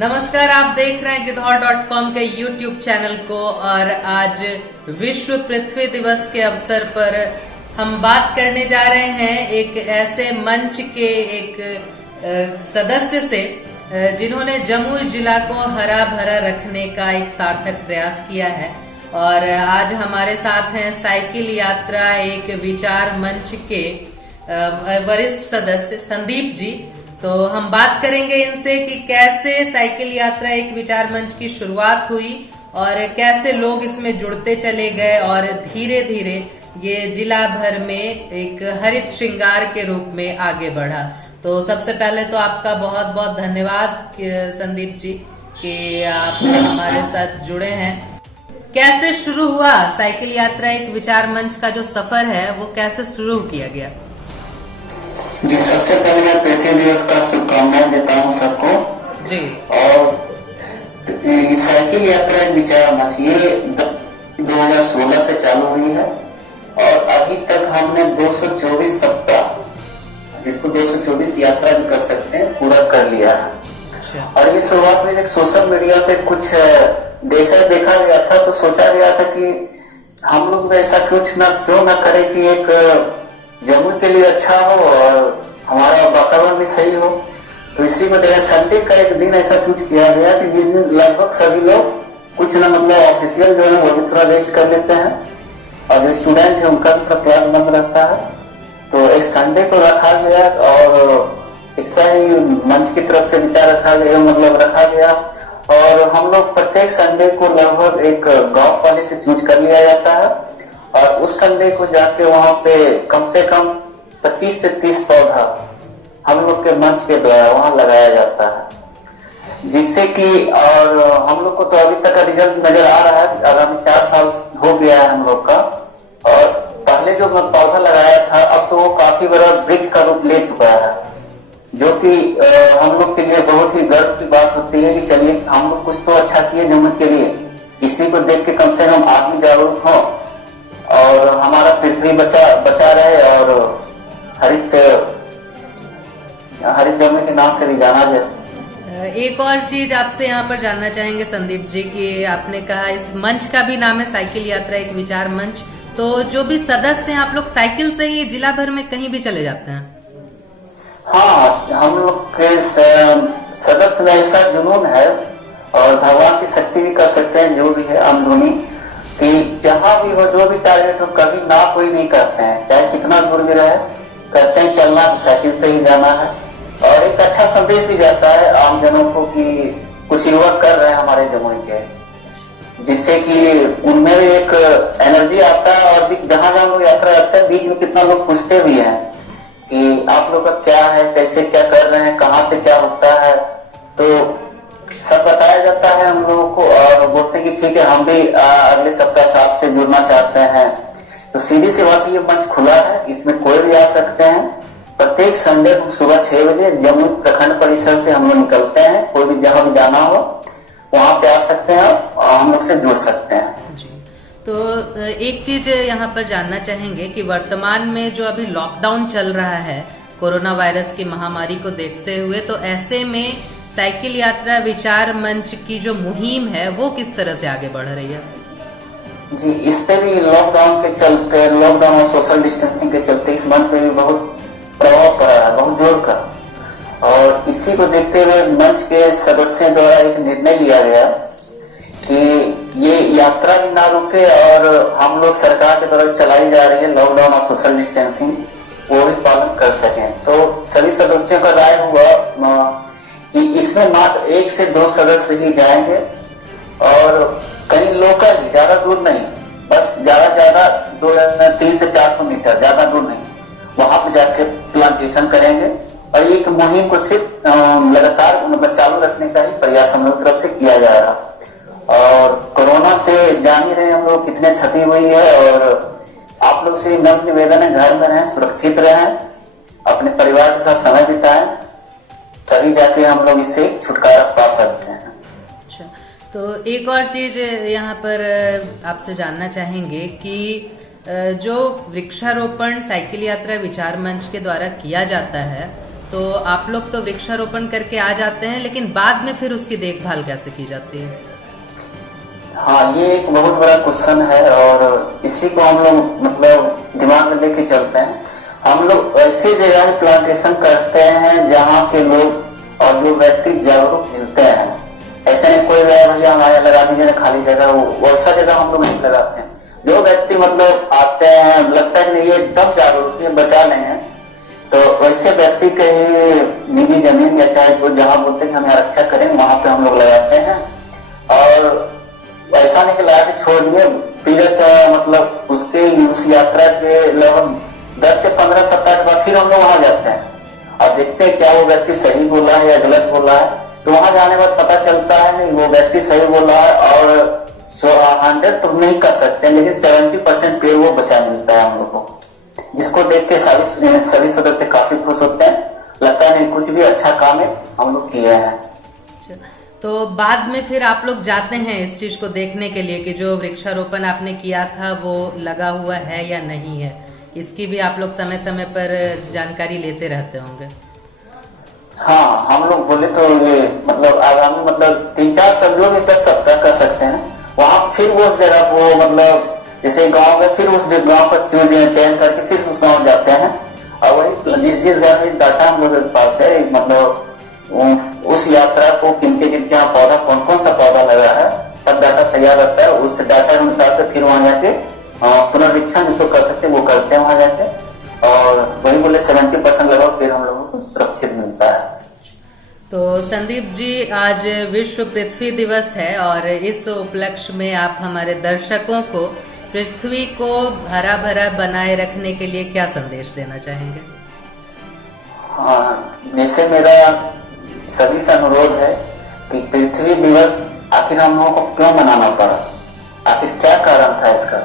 नमस्कार, आप देख रहे हैं गिद्धौर.com के YouTube चैनल को। और आज विश्व पृथ्वी दिवस के अवसर पर हम बात करने जा रहे हैं एक ऐसे मंच के एक सदस्य से जिन्होंने जमुई जिला को हरा भरा रखने का एक सार्थक प्रयास किया है। और आज हमारे साथ हैं साइकिल यात्रा एक विचार मंच के वरिष्ठ सदस्य संदीप जी। तो हम बात करेंगे इनसे कि कैसे साइकिल यात्रा एक विचार मंच की शुरुआत हुई और कैसे लोग इसमें जुड़ते चले गए और धीरे धीरे ये जिला भर में एक हरित श्रृंगार के रूप में आगे बढ़ा। तो सबसे पहले तो आपका बहुत बहुत धन्यवाद संदीप जी कि आप हमारे साथ जुड़े हैं। कैसे शुरू हुआ साइकिल यात्रा एक विचार मंच का जो सफर है वो कैसे शुरू किया गया? जी, सबसे पहले मैं पृथ्वी दिवस का शुभकामनाएं देता हूँ सबको जी। और साइकिल यात्रा विचार मंच ये 2016 से चालू हुई है और अभी तक हमने 224 सप्ताह, जिसको 224 यात्रा भी कर सकते हैं, पूरा कर लिया है। और ये शुरुआत में एक सोशल मीडिया पे कुछ जैसा देखा गया था तो सोचा गया था कि हम लोग ऐसा क्यों ना करें कि एक जमुई के लिए अच्छा हो और हमारा वातावरण भी सही हो। तो इसी वजह संडे का एक दिन ऐसा चूज किया गया कि जिस दिन लगभग सभी लोग कुछ ना ऑफिशियल जो है वो भी थोड़ा रेस्ट कर लेते हैं और जो स्टूडेंट है उनका भी थोड़ा क्लास बंद रहता है। तो इस संडे को रखा गया और इससे ही मंच की तरफ से विचार रखा गया और हम लोग प्रत्येक संडे को लगभग एक गाँव वाले से चूज कर लिया जाता है और उस संडे को जाके वहां पे कम से कम 25 से 30 पौधा हम लोग के मंच के द्वारा वहां लगाया जाता है, जिससे कि और हम लोग को तो अभी तक का रिजल्ट नजर आ रहा है। आगामी 4 साल हो गया है हम लोग का और पहले जो पौधा लगाया था अब तो वो काफी बड़ा वृक्ष का रूप ले चुका है, जो कि हम लोग के लिए बहुत ही गर्व की बात होती है कि चलिए हम लोग कुछ तो अच्छा किए जमुई के लिए। इसी को देख के कम से कम आप भी जागरूक हो और हमारा पृथ्वी बचा रहे और हरित जमुई के नाम से भी जाना जाए। एक और चीज आपसे यहाँ पर जानना चाहेंगे संदीप जी कि आपने कहा इस मंच का भी नाम है साइकिल यात्रा एक विचार मंच, तो जो भी सदस्य हैं आप लोग साइकिल से ही जिला भर में कहीं भी चले जाते हैं? हाँ, हम लोग के सदस्य में ऐसा जुनून है और भगवान की शक्ति भी कर सकते हैं, जो भी है अंदरूनी, कि जहां भी हो जो भी टारगेट हो कभी ना कोई नहीं करते हैं, चाहे कितना दूर भी रहे, कहते हैं चलना तो साइकिल से ही जाना है। और एक अच्छा संदेश भी जाता है आम जनों को कि कुछ युवक कर रहे हैं हमारे जमुई के, जिससे कि उनमें भी एक एनर्जी आता है। और जहां जहां लोग यात्रा करते हैं बीच में कितना लोग पूछते भी हैं कि आप लोग का क्या है, कैसे क्या कर रहे हैं, कहाँ से क्या होता है, तो सब बताया जाता है हम लोगों को और बोलते हैं कि ठीक है हम भी अगले सप्ताह से आपसे जुड़ना चाहते हैं। तो सीधी सी बात, ये मंच खुला है, इसमें कोई भी आ सकते हैं। प्रत्येक संडे को सुबह 6 बजे जमुई प्रखंड परिसर से हम लोग निकलते हैं, कोई भी जहां भी जाना हो वहां पे आ सकते हैं और हम लोग से जुड़ सकते हैं जी। तो एक चीज यहाँ पर जानना चाहेंगे कि वर्तमान में जो अभी लॉकडाउन चल रहा है कोरोना वायरस की महामारी को देखते हुए, तो ऐसे में साइकिल यात्रा विचार मंच की जो मुहिम है वो किस तरह से आगे बढ़ रही है? जी, इस पे भी लॉकडाउन और सोशल डिस्टेंसिंग के चलते इस मंच पे भी बहुत प्रभाव पड़ा है, बहुत जोर का। और इसी को देखते हुए मंच के सदस्यों द्वारा एक निर्णय लिया गया कि ये यात्रा भी ना रुके और हम लोग सरकार के द्वारा चलाई जा रही है लॉकडाउन और सोशल डिस्टेंसिंग वो भी पालन कर सकें। तो सभी सदस्यों का राय हुआ कि इसमें मात्र 1 से 2 सदस्य ही जाएंगे और कहीं लोकल ही, ज्यादा दूर नहीं, बस ज्यादा 300 से 400 मीटर, ज्यादा दूर नहीं, वहां पर जाके प्लांटेशन करेंगे। और एक मुहिम को सिर्फ लगातार चालू रखने का ही प्रयास हम लोग तरफ से किया जा रहा। और कोरोना से जान ही रहे हम लोग कितने क्षति हुई है और आप लोग से नम्र निवेदन है, घर में रहें, सुरक्षित रहें, अपने परिवार के साथ समय बिताएं, तभी जाके हम लोग इससे छुटकारा पा सकते हैं। अच्छा, तो एक और चीज यहाँ पर आपसे जानना चाहेंगे कि जो वृक्षारोपण साइकिल यात्रा विचार मंच के द्वारा किया जाता है तो आप लोग तो वृक्षारोपण करके आ जाते हैं, लेकिन बाद में फिर उसकी देखभाल कैसे की जाती है? हाँ, ये एक बहुत बड़ा क्वेश्चन है और इसी को हम लोग मतलब दिमाग में लेके चलते हैं। हम लोग ऐसी जगह प्लांटेशन करते हैं जहाँ के लोग और जो व्यक्ति जागरूक मिलते हैं। ऐसे नहीं कोई भैया हमारे लगा दीजिए खाली जगह, वैसा जगह हम लोग नहीं लगाते हैं। जो व्यक्ति मतलब आते हैं, लगता है कि ये एकदम जागरूक है, बचा लेंगे, तो वैसे व्यक्ति के ही निजी जमीन या चाहे जो जहाँ बोलते हैं हमें रक्षा करें, वहां पे हम लोग लगाते हैं। और ऐसा नहीं कि लगा के छोड़ दिए, पीड़ित मतलब उसके उस यात्रा के लगभग 10 से 15 सप्ताह के बाद फिर हम लोग वहां जाते हैं और देखते हैं क्या वो व्यक्ति सही बोला है या गलत बोला है। तो वहां जाने के बाद पता चलता है नहीं वो व्यक्ति सही बोला है, और 100 तो नहीं कर सकते, लेकिन 70% पेड़ वो बचा मिलता है हम लोग को, जिसको देख के सभी सदस्य काफी खुश होते हैं। लगता है नहीं कुछ भी अच्छा काम है हम लोग किए हैं। तो बाद में फिर आप लोग जाते हैं इस चीज को देखने के लिए कि जो वृक्षारोपण आपने किया था वो लगा हुआ है या नहीं है, इसकी भी आप लोग समय समय पर जानकारी लेते रहते होंगे। हाँ, हम लोग बोले तो ये मतलब आगामी मतलब 3-4 सब्जियों में 10 सप्ताह कर सकते हैं। वहां फिर उस जगह को मतलब जैसे गांव में फिर उस गांव का चयन करके फिर उस गांव जाते हैं और वही जिस गांव में डाटा हम लोग के पास है, मतलब उस यात्रा को किनके यहाँ पौधा कौन कौन सा पौधा लगा है सब डाटा तैयार रहता है। उस डाटा के अनुसार से फिर वहां जाके पुनरीक्षण जिसको कर सकते हैं वो करते हैं वहां जाके, और वही बोले 70% लगाओ फिर हम लोगों को सुरक्षित मिलता है। तो संदीप जी, आज विश्व पृथ्वी दिवस है और इस उपलक्ष्य में आप हमारे दर्शकों को पृथ्वी को हरा भरा बनाए रखने के लिए क्या संदेश देना चाहेंगे? हाँ, जैसे मेरा सभी से अनुरोध है कि पृथ्वी दिवस आखिर हम लोगों को क्यों मनाना पड़ा, आखिर क्या कारण था इसका।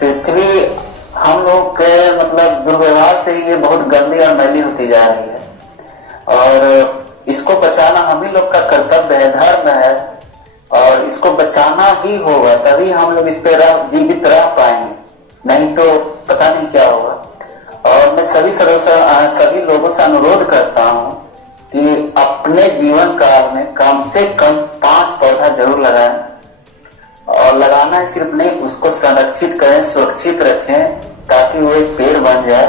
पृथ्वी हम लोग के मतलब दुर्व्यवहार से ये बहुत गंदी और मैली होती जा रही है और इसको बचाना हम ही लोग का कर्तव्य है, धर्म है, और इसको बचाना ही होगा, तभी हम लोग इस पे जीवित रह पाएंगे, नहीं तो पता नहीं क्या होगा। और मैं सभी लोगों से अनुरोध करता हूँ कि अपने जीवन काल में कम से कम 5 पौधा जरूर लगाएं, और लगाना है सिर्फ नहीं, उसको संरक्षित करें, सुरक्षित रखें ताकि वो एक पेड़ बन जाए,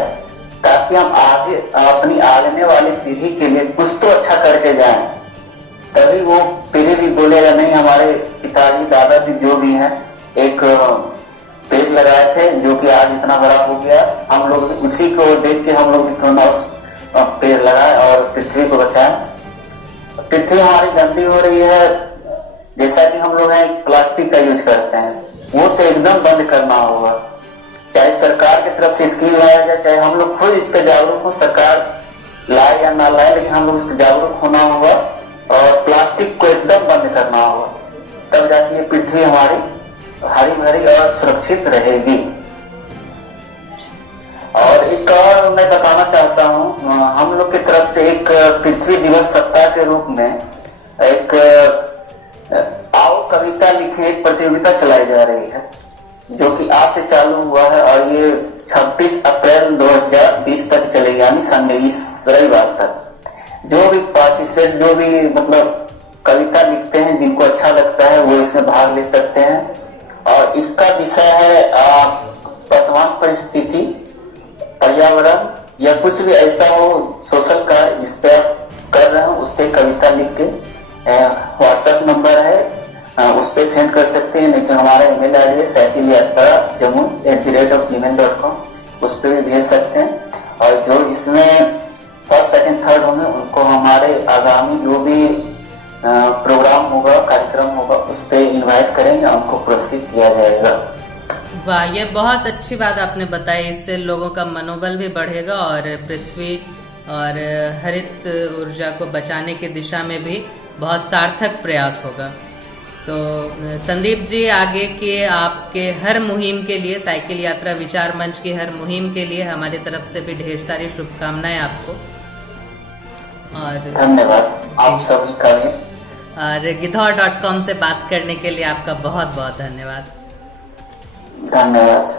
ताकि हम आगे अपनी आने वाली पीढ़ी के लिए कुछ तो अच्छा करके जाएं। तभी वो पीढ़ी भी बोलेगा नहीं हमारे पिताजी दादाजी जो भी हैं एक पेड़ लगाए थे जो कि आज इतना बड़ा हो गया, हम लोग उसी को देख के हम लोग भी क्यों ना उस पेड़ लगाए और पृथ्वी को बचाएं। पृथ्वी हमारी गंदी हो रही है, जैसा कि हम लोग प्लास्टिक का यूज करते हैं, वो तो एकदम बंद करना होगा। चाहे सरकार की तरफ से स्कीम लाया जाए, चाहे हम लोग खुद इस पे जागरूक हो, सरकार लाए या ना लाए, लेकिन हम लोग इस पे जागरूक होना होगा और प्लास्टिक को एकदम बंद करना होगा, तब जाके ये पृथ्वी हमारी हरी भरी और सुरक्षित रहेगी। और एक और मैं बताना चाहता हूँ, हम लोग की तरफ से एक पृथ्वी दिवस सप्ताह के रूप में एक आओ कविता लिखे एक प्रतियोगिता चलाई जा रही है, जो कि आज से चालू हुआ है और ये 26 अप्रैल 2020 तक चलेगी, यानी संडे इस रविवार तक। जो भी पार्टिसिपेट जो भी मतलब कविता लिखते हैं, जिनको अच्छा लगता है वो इसमें भाग ले सकते हैं। और इसका विषय है वर्तमान परिस्थिति, पर्यावरण या कुछ भी ऐसा हो सोशल का जिसपे आप कर रहे हो, उस पर कविता लिख के व्हाट्सएप नंबर है उस पर सेंड कर सकते हैं, नहीं तो हमारा ईमेल एड्रेस saikilyatrajamun@gmail.com उस पर भी भेज सकते हैं। और जो इसमें फर्स्ट सेकंड थर्ड होंगे उनको हमारे आगामी जो भी प्रोग्राम होगा कार्यक्रम होगा उस पर इन्वाइट करेंगे, उनको पुरस्कृत किया जाएगा। वाह, ये बहुत अच्छी बात आपने बताई, इससे लोगों का मनोबल भी बढ़ेगा और पृथ्वी और हरित ऊर्जा को बचाने की दिशा में भी बहुत सार्थक प्रयास होगा। तो संदीप जी, आगे के आपके हर मुहिम के लिए, साइकिल यात्रा विचार मंच की हर मुहिम के लिए हमारी तरफ से भी ढेर सारी शुभकामनाएं आपको। और धन्यवाद आप सभी का भी। और गिद्धौर.com से बात करने के लिए आपका बहुत बहुत धन्यवाद। धन्यवाद।